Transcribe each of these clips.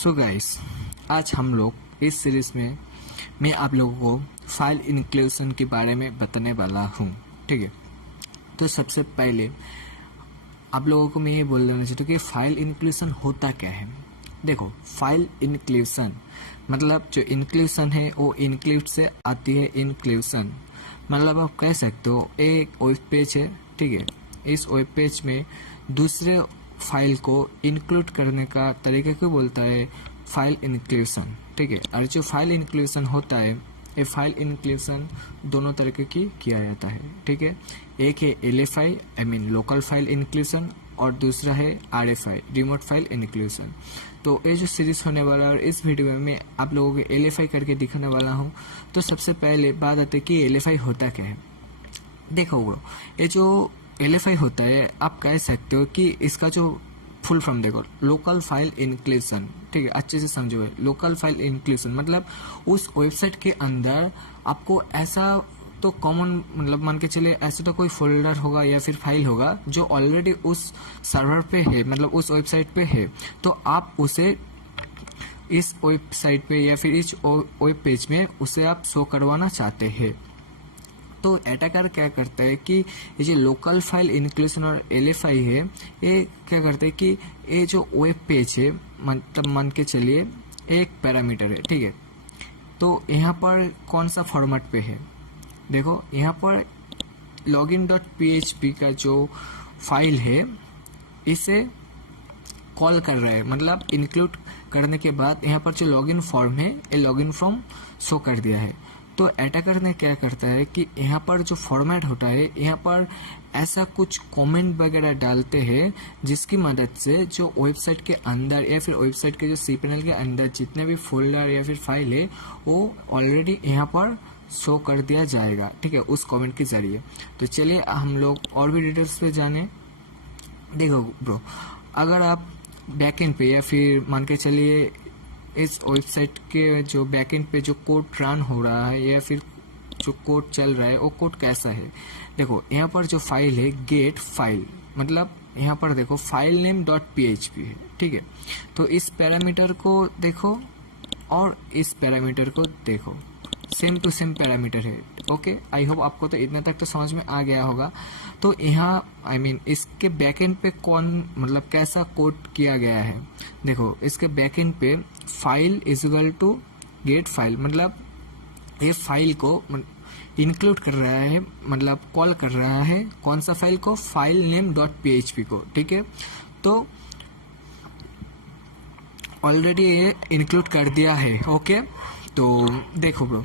So guys, आज हम लोग इस सीरीज में मैं आप लोगों को फाइल इंक्लूजन के बारे में बताने वाला हूँ। ठीक है, तो सबसे पहले आप लोगों को मैं ये बोल देना चाहता हूँ कि फाइल इंक्लूजन होता क्या है। देखो, फाइल इंक्लूजन मतलब जो इंक्लूजन है वो इंक्लूड से आती है। इंक्लूजन मतलब आप कह सकते हो एक वेब पेज है, ठीक है, इस वेब पेज में दूसरे फाइल को इंक्लूड करने का तरीका को बोलता है फाइल इंक्लूजन। ठीक है, और जो फाइल इंक्लूजन होता है, ये फाइल इंक्लूजन दोनों तरीके की किया जाता है। ठीक है, एक है LFI I mean local file inclusion और दूसरा है RFI रिमोट फाइल इंक्लूजन। तो ये जो सीरीज होने वाला है और इस वीडियो में मैं आप लोगों को LFI करके दिखाने वाला हूँ। तो सबसे पहले बात आती है कि LFI होता क्या है। देखो ब्रो, ये जो LFI होता है आप कह सकते हो कि इसका जो फुल फॉर्म देखो, लोकल फाइल इंक्लूजन। ठीक है, अच्छे से समझो। लोकल फाइल इंक्लूजन मतलब उस वेबसाइट के अंदर आपको ऐसा तो कॉमन मतलब मान के चले ऐसा तो कोई फोल्डर होगा या फिर फाइल होगा जो ऑलरेडी उस सर्वर पे है, मतलब उस वेबसाइट पे है, तो आप उसे इस वेबसाइट पे या फिर इस वेब पेज में उसे आप शो करवाना चाहते हैं। तो अटैकर क्या करता है कि ये जो लोकल फाइल इंक्लूजन और LFI है, ये क्या करता है कि ये जो वेब पेज है मतलब मान के चलिए एक पैरामीटर है। ठीक है, तो यहाँ पर कौन सा फॉर्मेट पे है, देखो यहाँ पर login.php का जो फाइल है इसे कॉल कर रहा है, मतलब इंक्लूड करने के बाद यहाँ पर जो लॉगिन फॉर्म है ये लॉगिन फॉर्म शो कर दिया है। तो अटैकर ने क्या करता है कि यहाँ पर जो फॉर्मेट होता है यहाँ पर ऐसा कुछ कमेंट वगैरह डालते हैं जिसकी मदद से जो वेबसाइट के अंदर या फिर वेबसाइट के जो cPanel के अंदर जितने भी फोल्डर या फिर फाइल है वो ऑलरेडी यहाँ पर शो कर दिया जाएगा। ठीक है, उस कमेंट के जरिए। तो चलिए हम लोग और भी डिटेल्स पे जाने। देखो ब्रो, अगर आप बैकएंड पे या फिर मान के चलिए इस वेबसाइट के जो बैकएंड पे जो कोड रन हो रहा है या फिर जो कोड चल रहा है वो कोड कैसा है। देखो यहाँ पर जो फाइल है गेट फाइल, मतलब यहाँ पर देखो फाइल नेम .php है। ठीक है, तो इस पैरामीटर को देखो और इस पैरामीटर को देखो, सेम टू सेम पैरामीटर है। ओके, आई होप आपको तो इतने तक तो समझ में आ गया होगा। तो यहाँ आई मीन इसके बैकएंड पे कौन मतलब कैसा कोड किया गया है। देखो इसके बैकएंड पे file is equal to get file, मतलब ये फाइल को इंक्लूड कर रहा है, मतलब कॉल कर रहा है कौन सा फाइल को, फाइल नेम .php को। ठीक है, तो ऑलरेडी ये इंक्लूड कर दिया है। ओके, तो देखो ब्रो,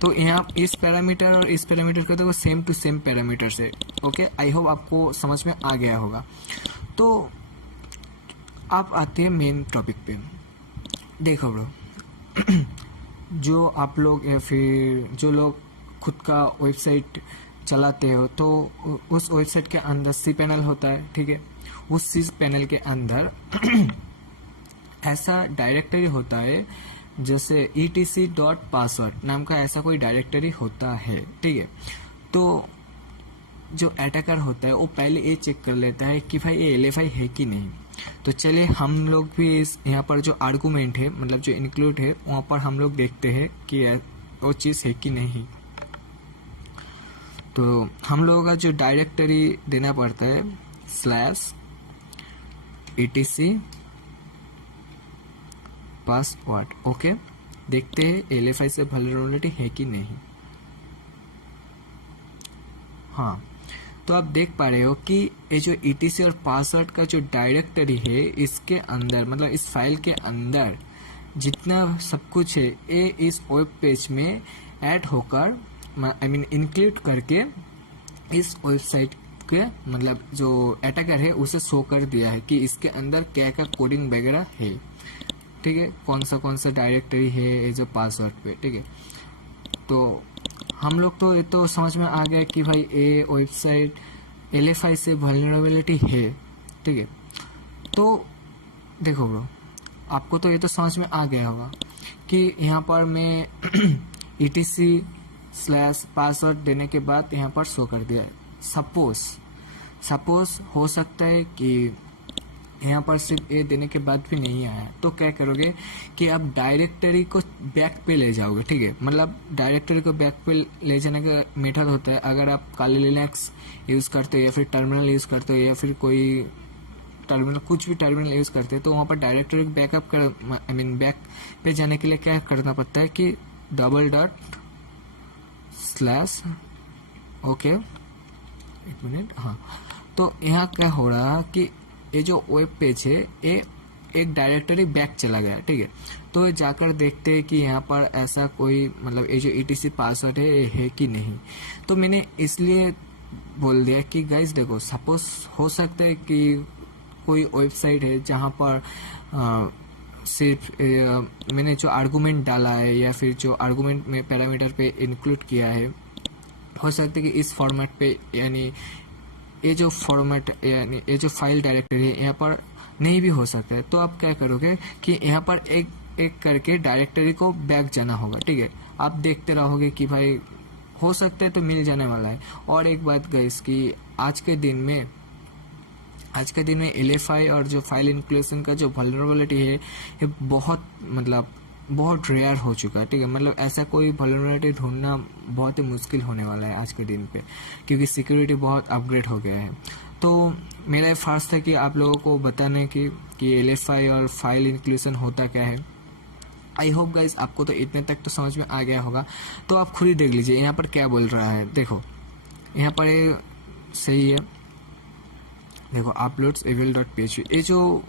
तो यहाँ इस पैरामीटर और इस पैरामीटर का देखो सेम टू सेम पैरामीटर से। ओके, आई होप आपको समझ में आ गया होगा। तो आप आते हैं मेन टॉपिक पे। देखो ब्रो, जो आप लोग या फिर जो लोग खुद का वेबसाइट चलाते हो तो उस वेबसाइट के अंदर cPanel होता है। ठीक है, उस cPanel के अंदर ऐसा डायरेक्टरी होता है जैसे etc.password नाम का ऐसा कोई डायरेक्टरी होता है। ठीक है, तो जो अटैकर होता है वो पहले ये चेक कर लेता है कि भाई ये LFI है कि नहीं। तो चलिए हम लोग भी इस यहाँ पर जो आर्गुमेंट है मतलब जो इंक्लूड है वहाँ पर हम लोग देखते हैं कि वो चीज़ है कि नहीं। तो हम लोगों का जो डायरेक्टरी देना पड़ता है /etc पासवर्ड। ओके, देखते हैं LFI से वल्नरेबिलिटी है कि नहीं। हाँ, तो आप देख पा रहे हो कि ये जो etc और पासवर्ड का जो डायरेक्टरी है इसके अंदर मतलब इस फाइल के अंदर जितना सब कुछ है ये इस वेब पेज में ऐड होकर आई मीन इंक्लूड करके इस वेबसाइट के मतलब जो अटैकर है उसे शो कर दिया है कि इसके अंदर क्या क्या कोडिंग वगैरह है। ठीक है, कौन सा डायरेक्टरी है ये जो पासवर्ड पे। ठीक है, तो हम लोग तो ये तो समझ में आ गया कि भाई ये वेबसाइट LFI से वल्नरेबिलिटी है। ठीक है, तो देखो ब्रो, आपको तो ये तो समझ में आ गया होगा कि यहाँ पर मैं etc/पासवर्ड देने के बाद यहाँ पर शो कर दिया। सपोज हो सकता है कि यहाँ पर सिर्फ ए देने के बाद भी नहीं आया, तो क्या करोगे कि आप डायरेक्टरी को बैक पे ले जाओगे, ठीक है। मतलब डायरेक्टरी को बैक पे ले जाने का मेथड होता है, अगर आप काली लिनक्स यूज़ करते हो या फिर टर्मिनल यूज़ करते हो या फिर कोई टर्मिनल कुछ भी टर्मिनल यूज़ करते हैं, तो वहाँ पर डायरेक्टरी बैकअप कर बैक पे जाने के लिए क्या करना पड़ता है कि // ओके, एक मिनट, हाँ। तो यहाँ क्या हो रहा कि ये जो वेब पेज है ये एक डायरेक्टरी बैक चला गया, ठीक है। तो जाकर देखते हैं कि यहाँ पर ऐसा कोई मतलब ये जो etc पासवर्ड है कि नहीं। तो मैंने इसलिए बोल दिया कि गाइस देखो, सपोज हो सकता है कि कोई वेबसाइट है जहाँ पर सिर्फ मैंने जो आर्गुमेंट डाला है या फिर जो आर्गुमेंट में पैरामीटर पे इंक्लूड किया है, हो सकता है कि इस फॉर्मेट पे यानी ये जो फॉर्मेट यानी ये जो फाइल डायरेक्टरी है यहाँ पर नहीं भी हो सकता है। तो आप क्या करोगे कि यहाँ पर एक एक करके डायरेक्टरी को बैक जाना होगा, ठीक है। आप देखते रहोगे कि भाई हो सकता है तो मिल जाने वाला है। और एक बात गाइस कि आज के दिन में LFI और जो फाइल इंक्लूजन का जो वल्नरेबिलिटी है ये बहुत रेयर हो चुका है, ठीक है। मतलब ऐसा कोई वल्नरेबिलिटी ढूंढना बहुत ही मुश्किल होने वाला है आज के दिन पे, क्योंकि सिक्योरिटी बहुत अपग्रेड हो गया है। तो मेरा फर्ज था कि आप लोगों को बताने कि LFI और फाइल इंक्लूजन होता क्या है। आई होप गाइज आपको तो इतने तक तो समझ में आ गया होगा। तो आप खुद ही देख लीजिए यहाँ पर क्या बोल रहा है। देखो यहाँ पर ये सही है, देखो अपलोड्स evil.php, ये जो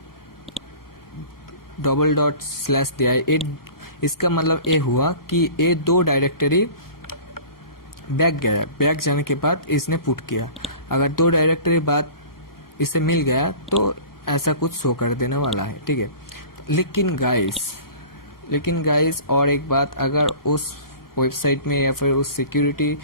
// दिया है, इसका मतलब ये हुआ कि ये 2 डायरेक्टरी बैक गया है। बैक जाने के बाद इसने पुट किया, अगर 2 डायरेक्टरी बाद इसे मिल गया तो ऐसा कुछ शो कर देने वाला है, ठीक है। लेकिन गाइस और एक बात, अगर उस वेबसाइट में या फिर उस सिक्योरिटी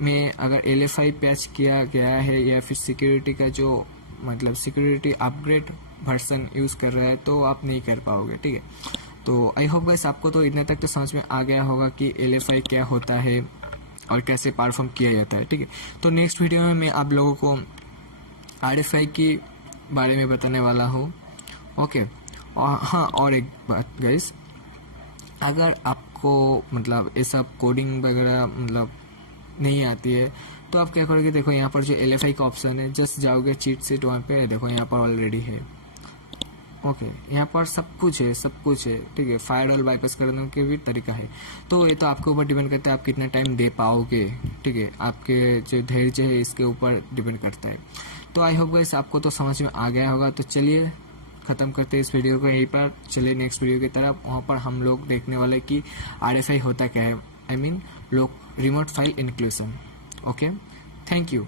में अगर LFI पैच किया गया है या फिर सिक्योरिटी का जो मतलब सिक्योरिटी अपग्रेड वर्जन यूज़ कर रहा है, तो आप नहीं कर पाओगे, ठीक है। तो आई होप गाइस आपको तो इतने तक तो समझ में आ गया होगा कि LFI क्या होता है और कैसे परफॉर्म किया जाता है, ठीक है। तो नेक्स्ट वीडियो में मैं आप लोगों को RFI के बारे में बताने वाला हूँ, ओके। और हाँ, और एक बात गाइस, अगर आपको मतलब ये सब कोडिंग वगैरह मतलब नहीं आती है तो आप क्या करोगे, देखो यहाँ पर जो LFI का ऑप्शन है, जस्ट जाओगे चीट शीट वहाँ पे, देखो यहाँ पर ऑलरेडी है, ओके। यहाँ पर सब कुछ है, ठीक है। फायरवॉल बाईपास करने के भी तरीका है। तो ये तो आपके ऊपर डिपेंड करता है आप कितना टाइम दे पाओगे, ठीक है। आपके जो धैर्य है इसके ऊपर डिपेंड करता है। तो आई होप गाइस आपको तो समझ में आ गया होगा। तो चलिए ख़त्म करते हैं इस वीडियो को यहीं पर, चलिए नेक्स्ट वीडियो की तरफ। वहाँ पर हम लोग देखने वाले कि RFI होता क्या है, I mean remote file inclusion, okay. Thank you.